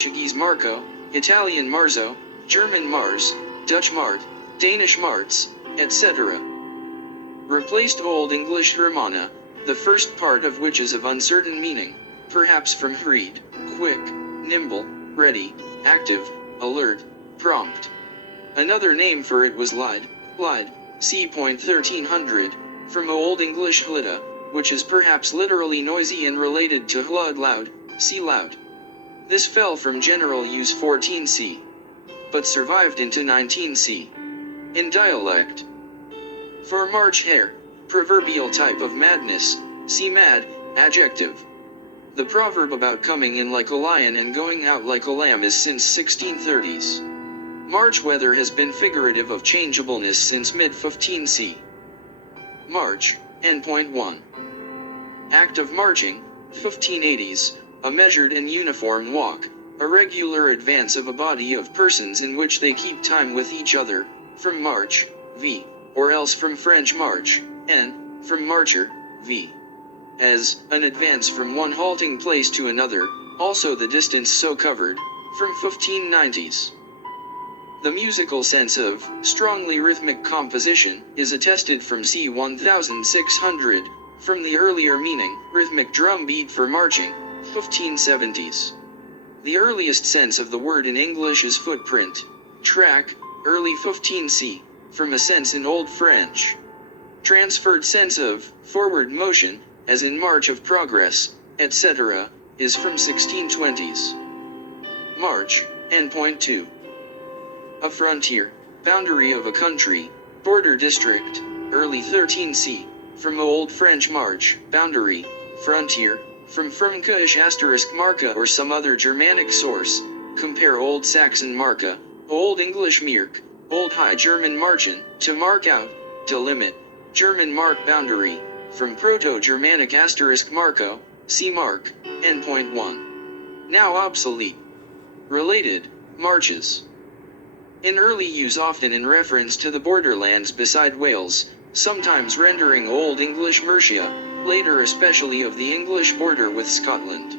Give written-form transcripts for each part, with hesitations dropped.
Portuguese Marco, Italian Marzo, German Mars, Dutch Mart, Danish Marts, etc. Replaced Old English Hermana, the first part of which is of uncertain meaning, perhaps from hurried, quick, nimble, ready, active, alert, prompt. Another name for it was lied, c. 1300, from Old English hlida, which is perhaps literally noisy and related to hlud loud, c. loud. This fell from general use 14c, but survived into 19c. In dialect. For March hare, proverbial type of madness, see mad, adjective. The proverb about coming in like a lion and going out like a lamb is since 1630s. March weather has been figurative of changeableness since mid-15c. March, N.1. Act of marching, 1580s, a measured and uniform walk, a regular advance of a body of persons in which they keep time with each other, from march, v, or else from French march, n, from marcher, v. As, an advance from one halting place to another, also the distance so covered, from 1590s. The musical sense of, strongly rhythmic composition, is attested from c. 1600, from the earlier meaning, rhythmic drum beat for marching, 1570s. The earliest sense of the word in English is footprint, track, early 15c, from a sense in Old French. Transferred sense of, forward motion, as in march of progress, etc., is from 1620s. March, N.2. A frontier, boundary of a country, border district, early 13c, from Old French march, boundary, frontier, from Fromkish * marka or some other Germanic source, compare Old Saxon marka, Old English mirk, Old High German marchen, to mark out, to limit, German mark boundary, from Proto-Germanic * marco, see mark, N.1. Now obsolete. Related, marches. In early use often in reference to the borderlands beside Wales, sometimes rendering Old English Mercia, later especially of the English border with Scotland.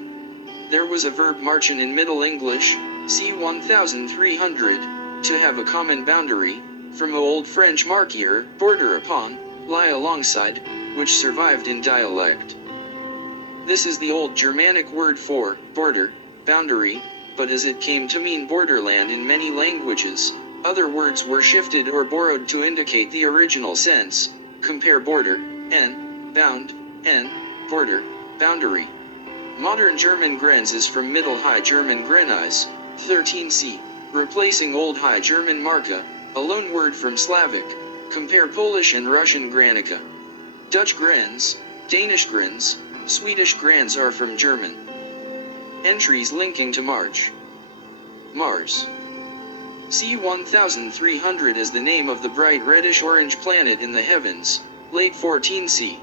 There was a verb marchen in Middle English, c. 1300, to have a common boundary, from Old French marquer, border upon, lie alongside, which survived in dialect. This is the Old Germanic word for border, boundary, but as it came to mean borderland in many languages, other words were shifted or borrowed to indicate the original sense, compare border, n, bound, n, border, boundary. Modern German Grenz is from Middle High German Grenise, 13c, replacing Old High German Marka, a loan word from Slavic, compare Polish and Russian Granica. Dutch Grenz, Danish Grens, Swedish Grans are from German. Entries linking to March. Mars. C. 1300 is the name of the bright reddish-orange planet in the heavens, late 14c.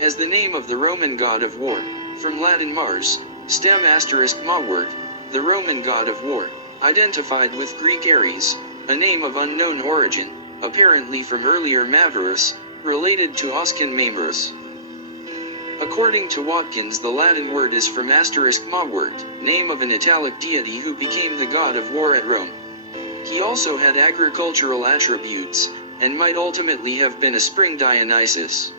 As the name of the Roman god of war, from Latin Mars, stem * maword, the Roman god of war, identified with Greek Ares, a name of unknown origin, apparently from earlier Mavorus, related to Oscan Mamurus. According to Watkins, the Latin word is from * maword, name of an Italic deity who became the god of war at Rome. He also had agricultural attributes, and might ultimately have been a spring Dionysus.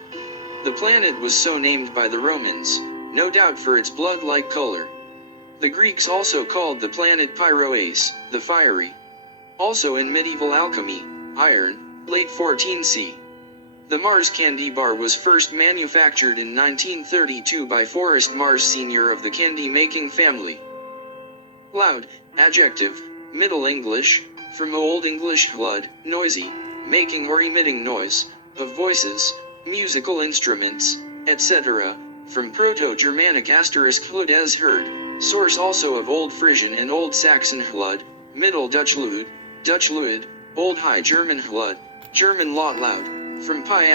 The planet was so named by the Romans, no doubt for its blood-like color. The Greeks also called the planet Pyroeis, the fiery. Also in medieval alchemy, iron, late 14c. The Mars candy bar was first manufactured in 1932 by Forrest Mars Sr. of the candy-making family. Loud, adjective, Middle English, from Old English hlud, noisy, making or emitting noise, of voices, musical instruments, etc., from Proto-Germanic * hlud as heard, source also of Old Frisian and Old Saxon hlud, Middle Dutch luid, Dutch luid, Old High German hlud, German lot loud, from pi *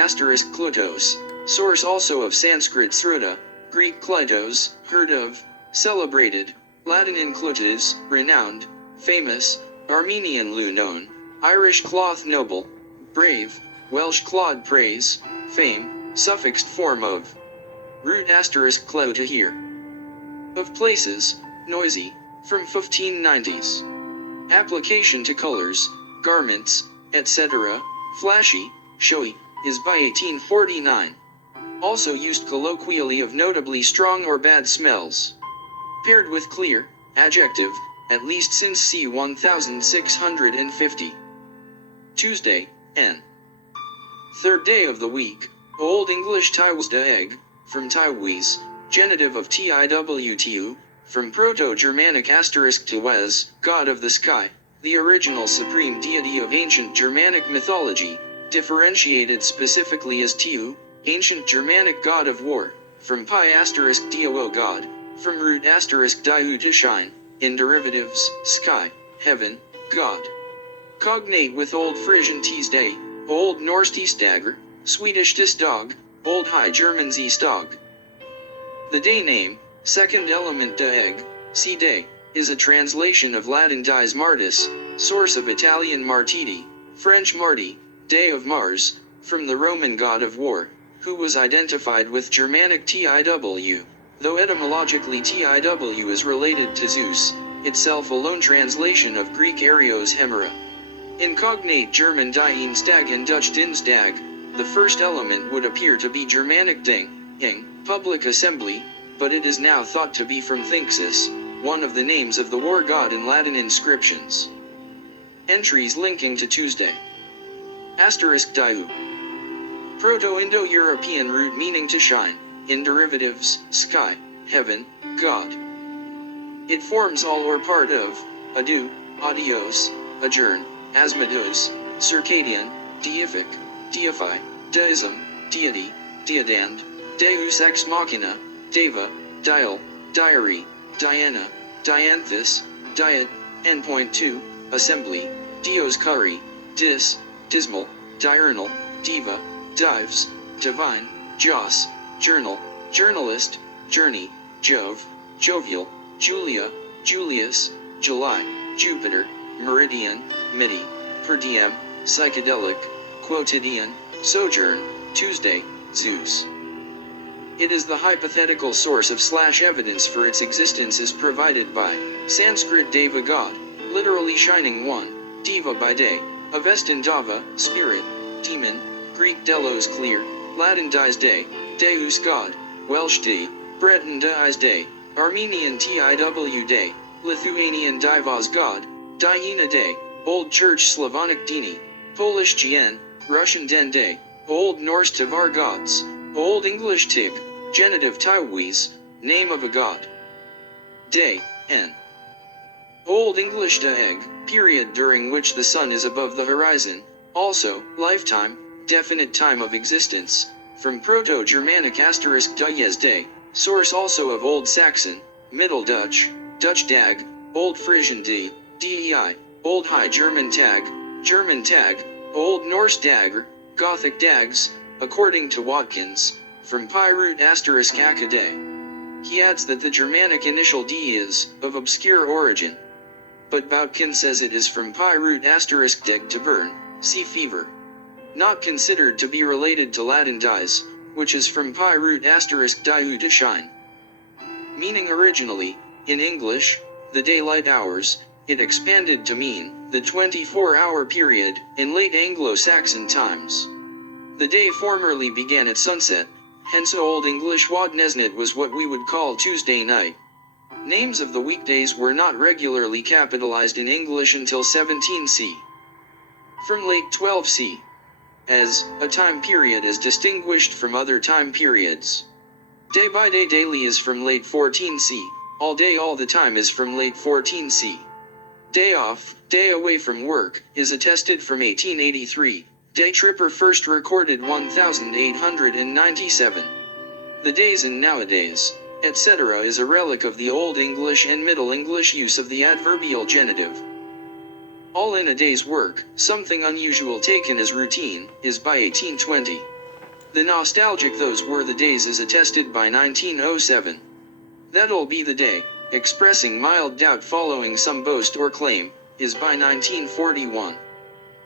klutos, source also of Sanskrit sruta, Greek kleitos, heard of, celebrated, Latin inclutives, renowned, famous, Armenian loo known, Irish cloth noble, brave, Welsh clod praise, fame, suffixed form of root * clo to hear. Of places, noisy, from 1590s. Application to colors, garments, etc., flashy, showy, is by 1849. Also used colloquially of notably strong or bad smells. Paired with clear, adjective, at least since c. 1650. Tuesday, n. Third day of the week, Old English Tiwsda egg, from Tiwes, genitive of tiwtu, from Proto-Germanic *tiwes, god of the sky, the original supreme deity of ancient Germanic mythology, differentiated specifically as Tiu, ancient Germanic god of war, from pi *dio god, from root *diu to shine, in derivatives, sky, heaven, god. Cognate with Old Frisian Tisdag, Old Norse Tisdager, Swedish Tisdag, Old High German Zstag. The day name, second element de egg, c day, is a translation of Latin dies Martis, source of Italian Martiti, French Marti, day of Mars, from the Roman god of war, who was identified with Germanic Tiw, though etymologically Tiw is related to Zeus, itself a loan translation of Greek Arios Hemera. In cognate German Dien Stag and Dutch Dinsdag, the first element would appear to be Germanic ding, ing, public assembly, but it is now thought to be from Thinxus, one of the names of the war god in Latin inscriptions. Entries linking to Tuesday. *Diu. Proto-Indo-European root meaning to shine, in derivatives, sky, heaven, god. It forms all or part of, adieu, adios, adjourn, asmodeus, circadian, deific, deify, deism, deity, deodand, deus ex machina, deva, dial, diary, Diana, dianthus, diet, endpoint 2, assembly, dios curry, dismal, diurnal, diva, dives, divine, joss, journal, journalist, journey, Jove, jovial, Julia, Julius, July, Jupiter, meridian, midi, per diem, psychedelic, quotidian, sojourn, Tuesday, Zeus. It is the hypothetical source of evidence for its existence is provided by Sanskrit deva god, literally shining one, diva by day, Avestan dava, spirit, demon, Greek delos clear, Latin dies day, deus god, Welsh di, Breton dies day, Armenian tiw day, Lithuanian divas god, Diana day, Old Church Slavonic dini, Polish gien, Russian den day, Old Norse Tivar gods, Old English tig, genitive Tiwes, name of a god. Day, n. Old English de egg, period during which the sun is above the horizon, also, lifetime, definite time of existence, from Proto-Germanic *dies day, source also of Old Saxon, Middle Dutch, Dutch dag, Old Frisian dei, Old High German tag, Old Norse dagger, Gothic dags, according to Watkins, from pi root *acadae. He adds that the Germanic initial d is of obscure origin. But Boutkin says it is from pi root *deg to burn, see fever. Not considered to be related to Latin dies, which is from pi root *diu to shine. Meaning originally, in English, the daylight hours, it expanded to mean the 24-hour period in late Anglo-Saxon times. The day formerly began at sunset, hence Old English Wadnesnet was what we would call Tuesday night. Names of the weekdays were not regularly capitalized in English until 17c. From late 12c. As a time period is distinguished from other time periods. Day by day daily is from late 14c, all day all the time is from late 14c. Day off, day away from work, is attested from 1883, day tripper first recorded 1897. The days and nowadays, etc. is a relic of the Old English and Middle English use of the adverbial genitive. All in a day's work, something unusual taken as routine, is by 1820. The nostalgic those were the days is attested by 1907. That'll be the day, expressing mild doubt following some boast or claim, is by 1941.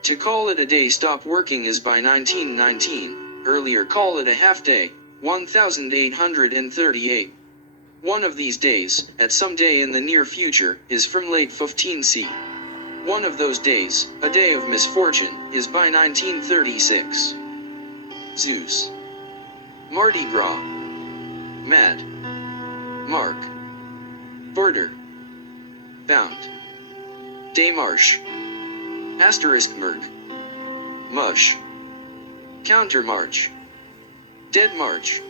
To call it a day stop working is by 1919, earlier call it a half day, 1838. One of these days, at some day in the near future, is from late 15C. One of those days, a day of misfortune, is by 1936. Zeus. Mardi Gras. Mad. Mark. Border. Bound. Démarche. Asterisk Merc. Mush. Countermarch. Dead March.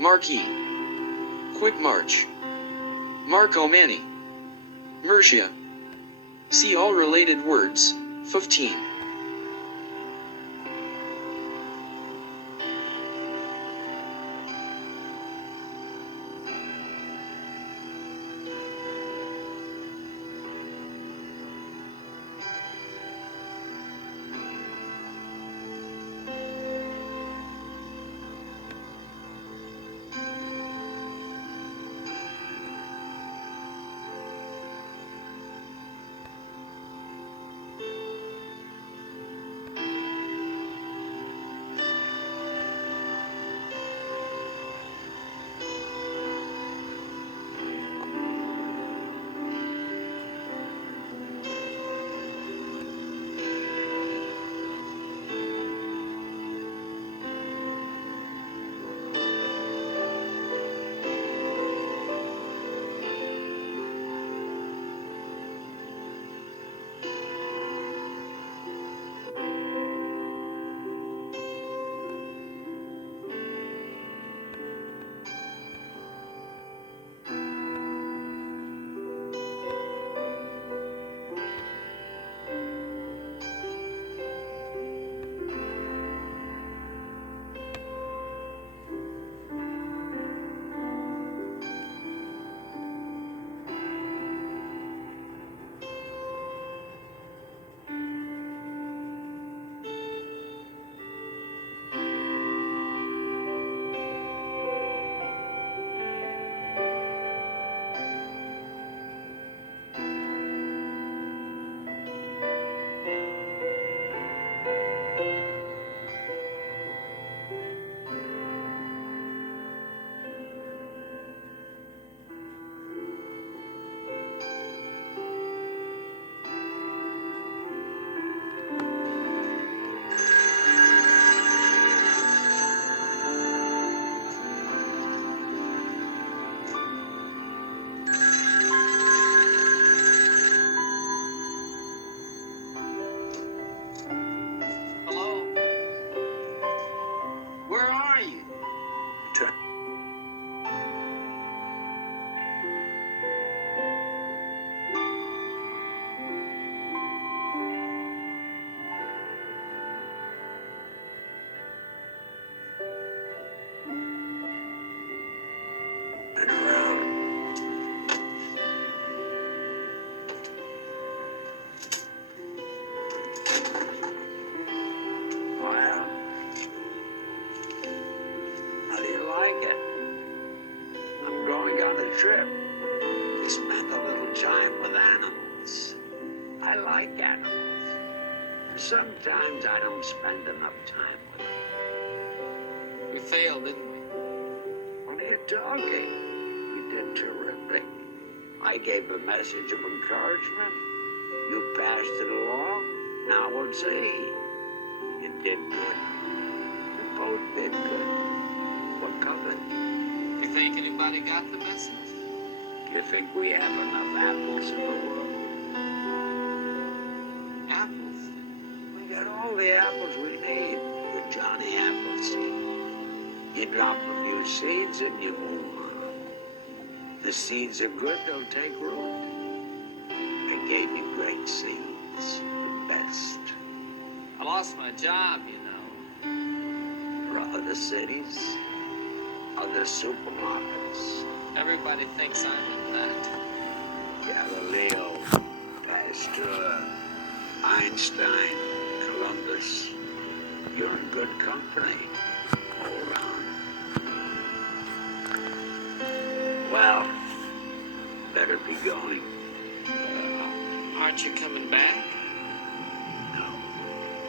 Marquee. Quick March. Marcomani. Mercia. See all related words. 15. Trip. We spent a little time with animals. I like animals. Sometimes I don't spend enough time with them. We failed, didn't we? What are you talking? We did terrific. I gave a message of encouragement. You passed it along. Now we'll see. You did good. We both did good. What covered? You think anybody got the message? You think we have enough apples in the world? Apples? We got all the apples we need with Johnny Appleseed. You drop a few seeds and you move on. The seeds are good, they'll take root. I gave you great seeds, the best. I lost my job, you know. For other cities, other supermarkets. Everybody thinks I'm in that. Galileo, Pasteur, Einstein, Columbus. You're in good company all around. Well, better be going. Aren't you coming back? No.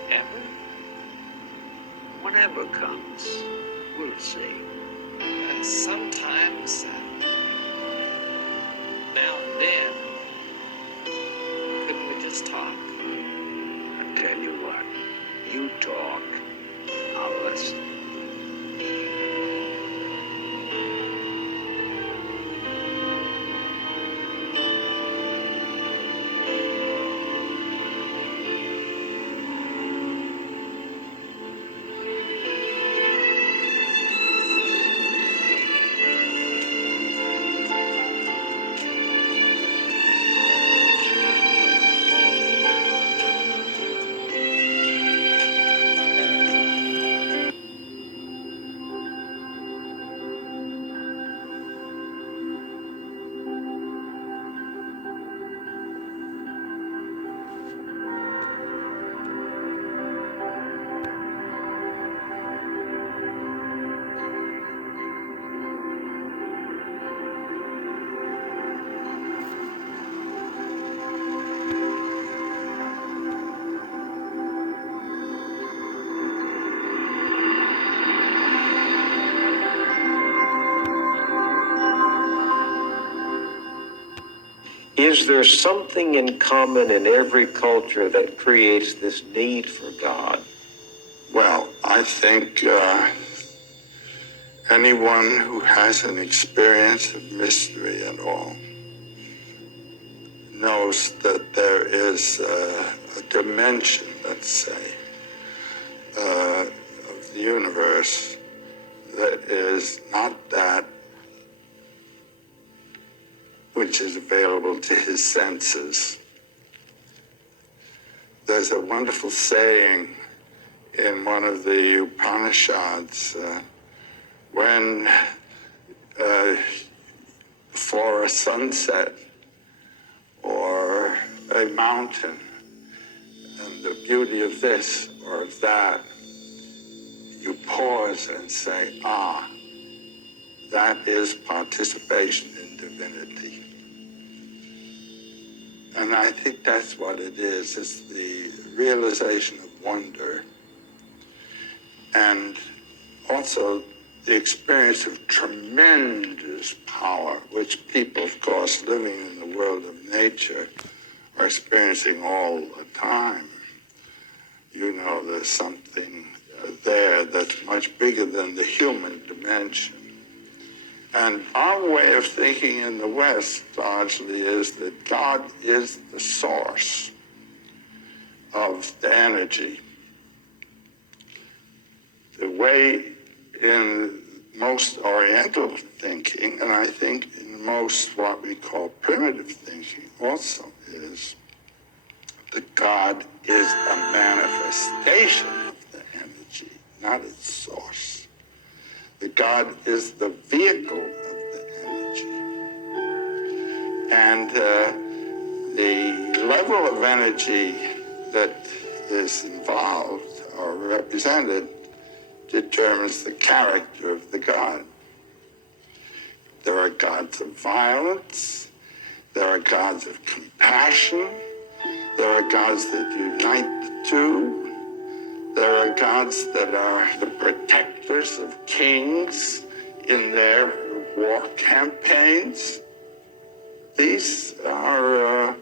Ever? Whatever comes, we'll see. And sometimes You talk. I'll listen. Is there something in common in every culture that creates this need for God? Well, I think anyone who has an experience of mystery at all knows that there is a dimension, let's say, of the universe that is not that which is available to his senses. There's a wonderful saying in one of the Upanishads when for a sunset or a mountain and the beauty of this or of that, you pause and say, that is participation in divinity. And I think that's what it is. It's the realization of wonder and also the experience of tremendous power, which people, of course, living in the world of nature are experiencing all the time. You know, there's something there that's much bigger than the human dimension. And our way of thinking in the West largely is that God is the source of the energy. The way in most Oriental thinking, and I think in most what we call primitive thinking also, is that God is a manifestation of the energy, not its source. That God is the vehicle of the energy. And the level of energy that is involved or represented determines the character of the God. There are gods of violence. There are gods of compassion. There are gods that unite the two. There are gods that are the protectors of kings in their war campaigns. These are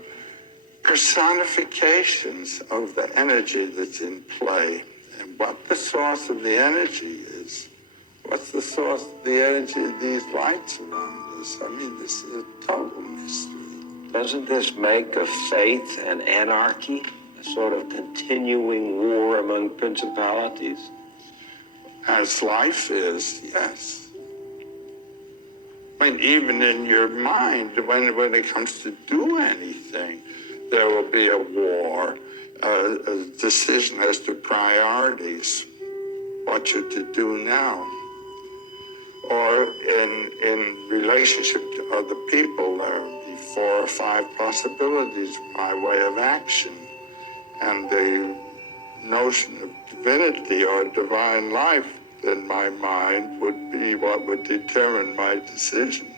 personifications of the energy that's in play. And what the source of the energy is, what's the source of the energy of these lights around us? I mean, this is a total mystery. Doesn't this make of faith and anarchy a sort of continuing war among principalities? As life is, yes. I mean, even in your mind, when it comes to do anything, there will be a war, a decision as to priorities, what you're to do now. Or in relationship to other people, there will be 4 or 5 possibilities of my way of action. And the notion of divinity or divine life in my mind would be what would determine my decision.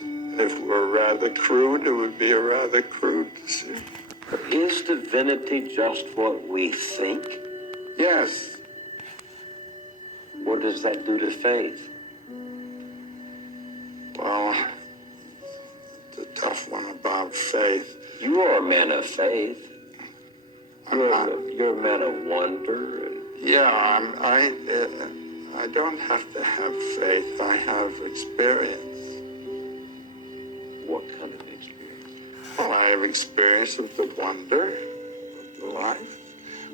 If it were rather crude, it would be a rather crude decision. Is divinity just what we think? Yes. What does that do to faith? Well, the tough one about faith. You are a man of faith. You're a man of wonder. Yeah, I don't have to have faith. I have experience. What kind of experience? Well, I have experience of the wonder of the life.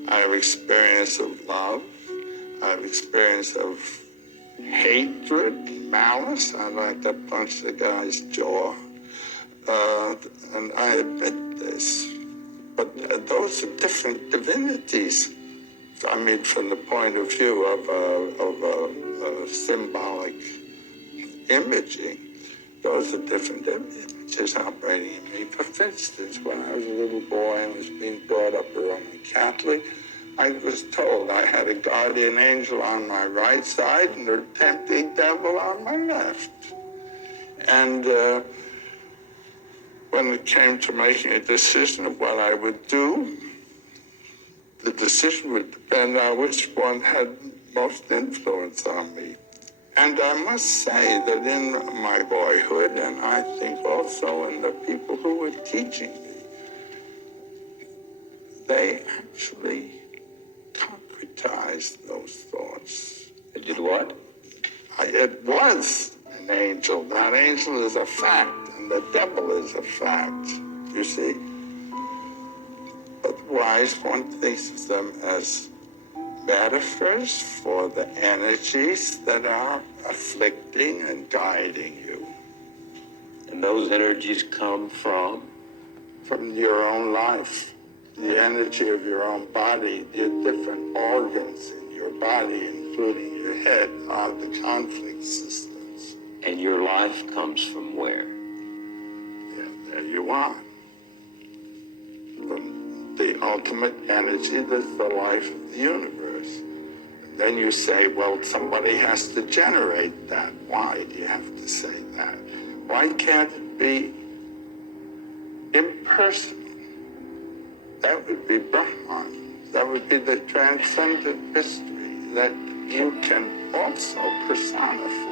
I have experience of love. I have experience of hatred, malice. I like to punch the guy's jaw. And I admit this. But those are different divinities. I mean, from the point of view of symbolic imaging, those are different images operating in me. For instance, when I was a little boy and was being brought up a Roman Catholic, I was told I had a guardian angel on my right side and a tempting devil on my left. And when it came to making a decision of what I would do, the decision would depend on which one had most influence on me. And I must say that in my boyhood, and I think also in the people who were teaching me, they actually concretized those thoughts. It did what? It was an angel. That angel is a fact, and the devil is a fact, you see. Otherwise, one thinks of them as metaphors for the energies that are afflicting and guiding you. And those energies come from? From your own life, the energy of your own body, the different organs in your body, including your head, are the conflict systems. And your life comes from where? Yeah, there you are. From the ultimate energy that's the life of the universe. And then you say, well, somebody has to generate that. Why do you have to say that? Why can't it be impersonal? That would be Brahman. That would be the transcendent history that you can also personify.